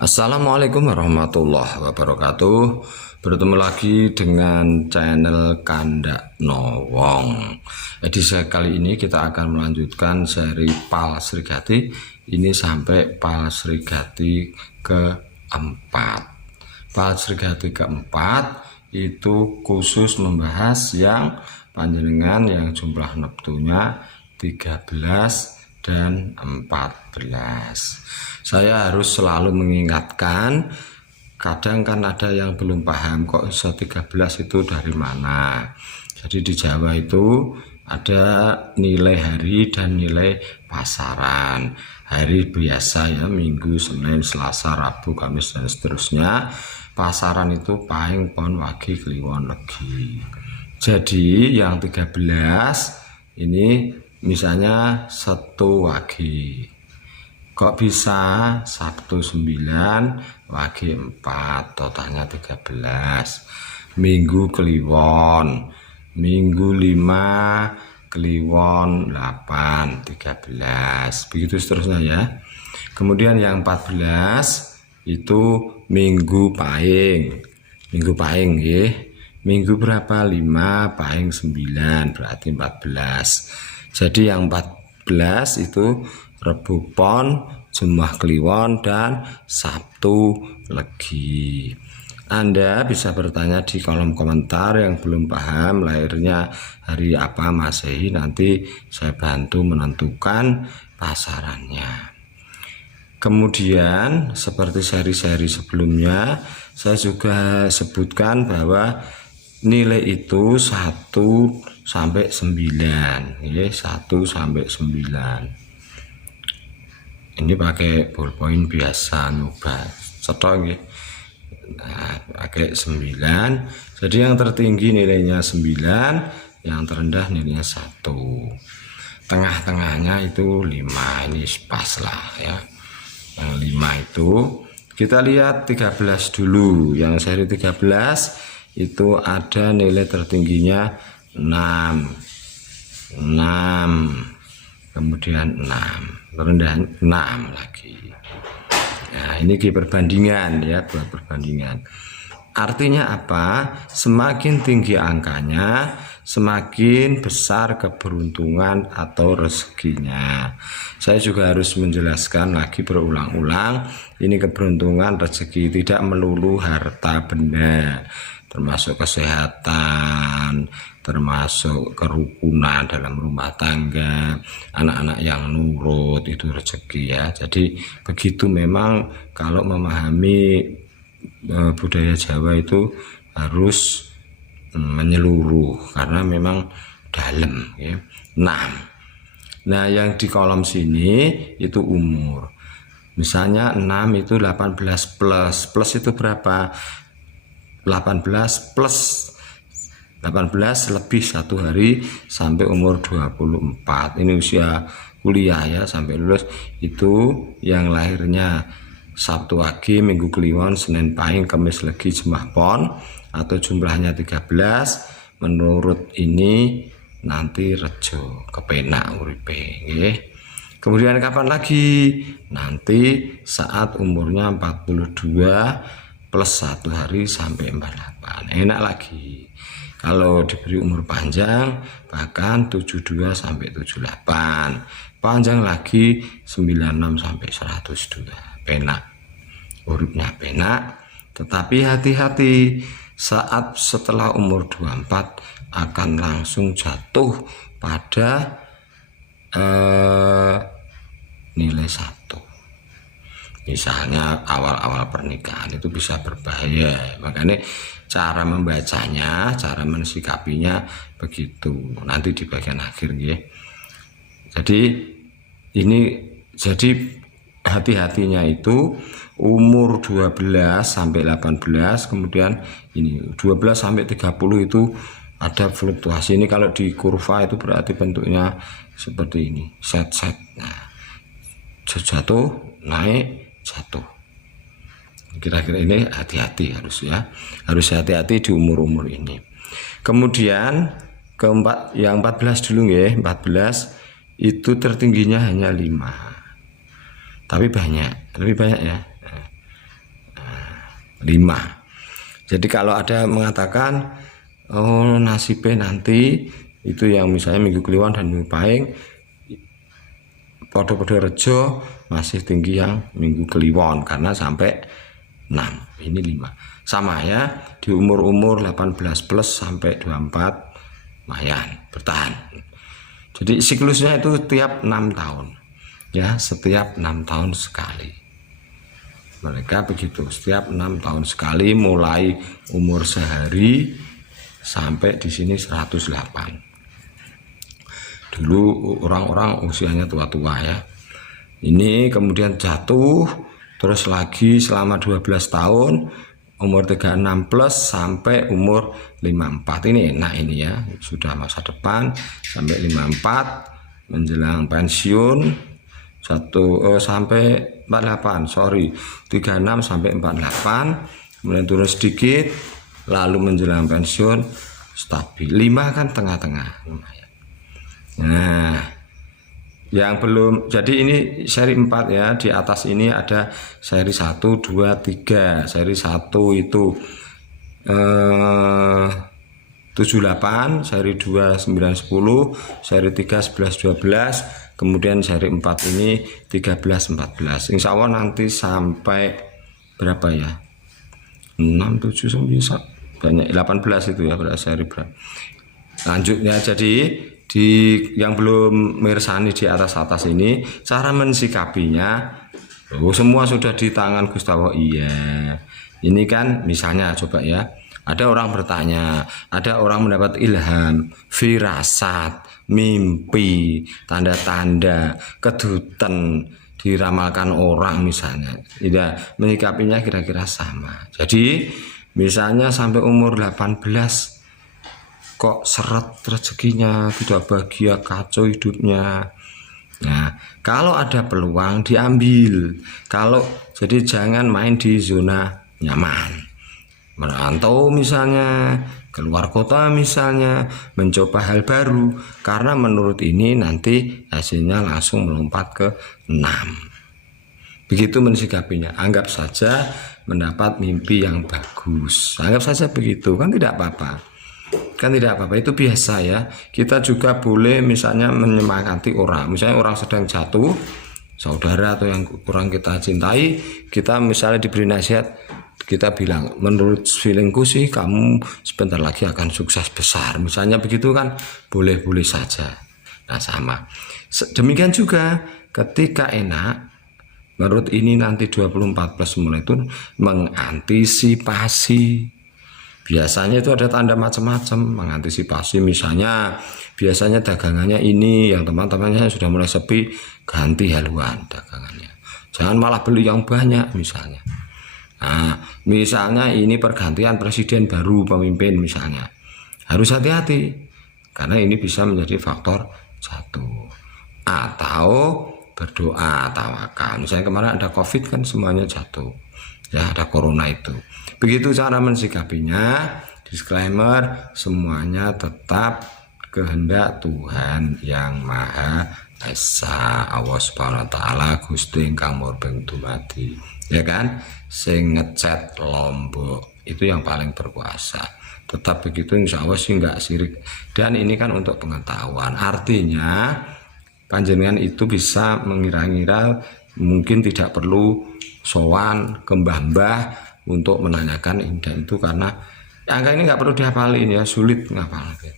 Assalamualaikum warahmatullahi wabarakatuh. Bertemu lagi dengan channel Kandak Nowong. Edisi kali ini kita akan melanjutkan seri PAL Srigati. Ini sampai PAL Srigati keempat. PAL Srigati keempat itu khusus membahas yang panjenengan yang jumlah neptunya 13 dan 14. Saya harus selalu mengingatkan, kadang kan ada yang belum paham kok iso 13 itu dari mana. Jadi di Jawa itu ada nilai hari dan nilai pasaran. Hari biasa ya, Minggu, Senin, Selasa, Rabu, Kamis dan seterusnya. Pasaran itu Pahing, Pon, Wage, Kliwon, Legi. Jadi yang 13 ini misalnya 1 Wage. Kok bisa Sabtu 9, Wage 4, totalnya 13. Minggu Kliwon, Minggu 5, Kliwon 8, 13. Begitu seterusnya ya. Kemudian yang 14 itu Minggu Pahing. Minggu Pahing ya. Minggu berapa? 5, Pahing 9, berarti 14. Jadi yang 14 itu Rebu Pon, Jumat Kliwon, dan Sabtu Legi. Anda bisa bertanya di kolom komentar yang belum paham lahirnya hari apa Masehi, nanti saya bantu menentukan pasarannya. Kemudian seperti seri-seri sebelumnya saya juga sebutkan bahwa nilai itu 1 sampai 9 ya, 1 sampai 9. Ini pakai ballpoint biasa nyoba cetok ya. Nah, pakai 9. Jadi yang tertinggi nilainya 9, yang terendah nilainya 1. Tengah-tengahnya itu 5. Ini pas lah ya. Yang 5 itu kita lihat 13 dulu. Yang seri 13 itu ada nilai tertingginya 6. Kemudian 6, terendah 6 lagi. Nah, ini perbandingan ya, buat perbandingan. Artinya apa? Semakin tinggi angkanya, semakin besar keberuntungan atau rezekinya. Saya juga harus menjelaskan lagi berulang-ulang, ini keberuntungan rezeki tidak melulu harta benda, termasuk kesehatan, termasuk kerukunan dalam rumah tangga, anak-anak yang nurut, itu rezeki ya. Jadi begitu memang kalau memahami budaya Jawa itu harus menyeluruh karena memang dalam ya. 6. Nah, yang di kolom sini itu umur. Misalnya 6 itu 18 plus itu berapa? 18 plus 18 lebih 1 hari sampai umur 24. Ini usia kuliah ya, sampai lulus. Itu yang lahirnya Sabtu Wage, Minggu Kliwon, Senin Pahing, Kamis Legi, Jumat Pon, atau jumlahnya 13. Menurut ini nanti rejo kepenak uripe nggih. Kemudian kapan lagi? Nanti saat umurnya 42 plus 1 hari sampai 48. Enak lagi. Kalau diberi umur panjang bahkan 72 sampai 78. Panjang lagi 96 sampai 102. Penak. Uripnya penak. Tetapi hati-hati, saat setelah umur 24 akan langsung jatuh pada nilai 1. Misalnya awal-awal pernikahan itu bisa berbahaya. Makanya cara membacanya, cara mensikapinya begitu. Nanti di bagian akhir ya. Jadi hati-hatinya itu umur 12 sampai 18, kemudian ini 12 sampai 30 itu ada fluktuasi. Ini kalau di kurva itu berarti bentuknya seperti ini, set-set. Nah, jatuh, naik, jatuh. Kira-kira ini hati-hati harus ya. Harus hati-hati di umur-umur ini. Kemudian keempat, yang 14 dulu ya. 14 itu tertingginya hanya 5. Tapi banyak, lebih banyak ya. Jadi kalau ada mengatakan oh nasibnya nanti itu yang misalnya Minggu Kliwon dan Minggu Pahing podo-podo rejo masih tinggi yang Minggu Kliwon karena sampai 6, ini 5. Sama ya, di umur-umur 18 plus sampai 24 lumayan bertahan. Jadi siklusnya itu tiap 6 tahun. Ya, setiap 6 tahun sekali. Mereka begitu, setiap 6 tahun sekali mulai umur sehari sampai di sini 108. Dulu orang-orang usianya tua-tua ya. Ini kemudian jatuh terus lagi selama 12 tahun umur 36 plus sampai umur 54. Ini enak ini ya, sudah masa depan sampai 54 menjelang pensiun sampai 48, 36 sampai 48, kemudian turun sedikit lalu menjelang pensiun stabil. 5 kan tengah-tengah lumayan. Nah, yang belum, jadi ini seri 4 ya, di atas ini ada seri 1, 2, 3. Seri 1 itu 78, seri 2 9, 10, seri 3 11, 12, kemudian seri 4 ini 13, 14. Insya Allah nanti sampai berapa ya? 6, 7, 9, banyak 18 itu ya, berarti seri berapa? Lanjutnya jadi di yang belum mirsani di atas ini cara mensikapinya, semua sudah di tangan Gustawa. Iya, ini kan misalnya coba ya, ada orang bertanya, ada orang mendapat ilham, firasat, mimpi, tanda-tanda, kedutan diramalkan orang misalnya, tidak menyikapinya kira-kira sama. Jadi misalnya sampai umur 18 kok seret rezekinya, tidak bahagia, kacau hidupnya. Nah, kalau ada peluang diambil. Jadi jangan main di zona nyaman. Merantau misalnya, keluar kota misalnya, mencoba hal baru. Karena menurut ini nanti hasilnya langsung melompat ke 6. Begitu mensikapinya. Anggap saja mendapat mimpi yang bagus. Anggap saja begitu, kan tidak apa-apa. Itu biasa ya. Kita juga boleh misalnya menyemangati orang, misalnya orang sedang jatuh, saudara atau yang kurang kita cintai, kita misalnya diberi nasihat, kita bilang menurut feelingku sih kamu sebentar lagi akan sukses besar, misalnya begitu kan, boleh-boleh saja. Nah sama demikian juga ketika enak, menurut ini nanti 24 plus mulai itu mengantisipasi. Biasanya itu ada tanda macam-macam mengantisipasi, misalnya biasanya dagangannya ini yang teman-temannya sudah mulai sepi, ganti haluan dagangannya, jangan malah beli yang banyak misalnya. Nah misalnya ini pergantian presiden baru, pemimpin misalnya, harus hati-hati karena ini bisa menjadi faktor jatuh. Atau berdoa tawakal, misalnya kemarin ada COVID kan semuanya jatuh ya, ada corona itu. Begitu cara mensikapinya. Disclaimer, semuanya tetap kehendak Tuhan yang Maha Esa, Allah Subhanahu wa taala, Gusti ingkang murbeng dumadi. Ya kan? Sing ngecat Lombok itu yang paling berkuasa. Tetap begitu, insya Allah sih nggak sirik. Dan ini kan untuk pengetahuan. Artinya panjenengan itu bisa mengira-ngira, mungkin tidak perlu sowan ke mbah-mbah untuk menanyakan ini itu, karena angka ini nggak perlu dihafalin ya, sulit ngapalin.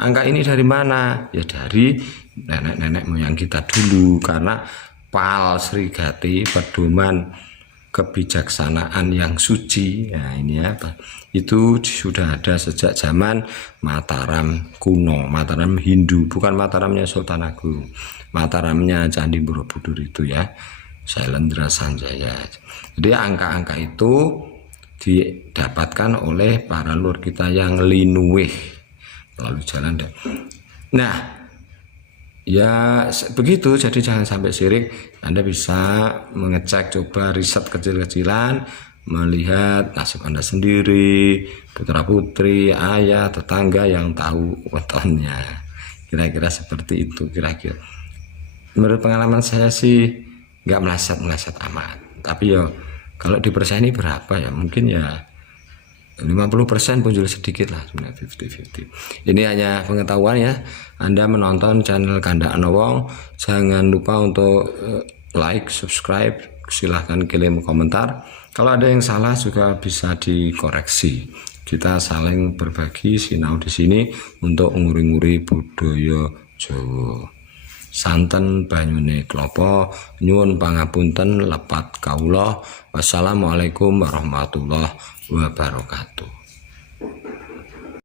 Angka ini dari mana? Ya dari nenek-nenek moyang kita dulu, karena Pal Srigati, pedoman kebijaksanaan yang suci. Nah ini apa? Itu sudah ada sejak zaman Mataram kuno, Mataram Hindu, bukan Mataramnya Sultan Agung, Mataramnya Candi Borobudur itu ya, Sailendra Sanjaya. Jadi angka-angka itu didapatkan oleh para leluhur kita yang linuwih melalui jalan. Nah ya begitu, jadi jangan sampai sirik. Anda bisa mengecek, coba riset kecil-kecilan, melihat nasib Anda sendiri, putra putri, ayah, tetangga yang tahu wetonnya, kira-kira seperti itu. Kira-kira menurut pengalaman saya sih nggak meleset amat, tapi ya Kalau diperseni berapa ya? Mungkin ya 50% pun juga sedikit lah, sebenarnya 50-50. Ini hanya pengetahuan ya. Anda menonton channel Kandaan Wong, jangan lupa untuk like, subscribe, silahkan kirim komentar. Kalau ada yang salah juga bisa dikoreksi. Kita saling berbagi sinau di sini untuk nguri-nguri budaya Jawa. Santen banyune klopo, nyuwun pangapunten lepat kawula. Wassalamualaikum warahmatullahi wabarakatuh.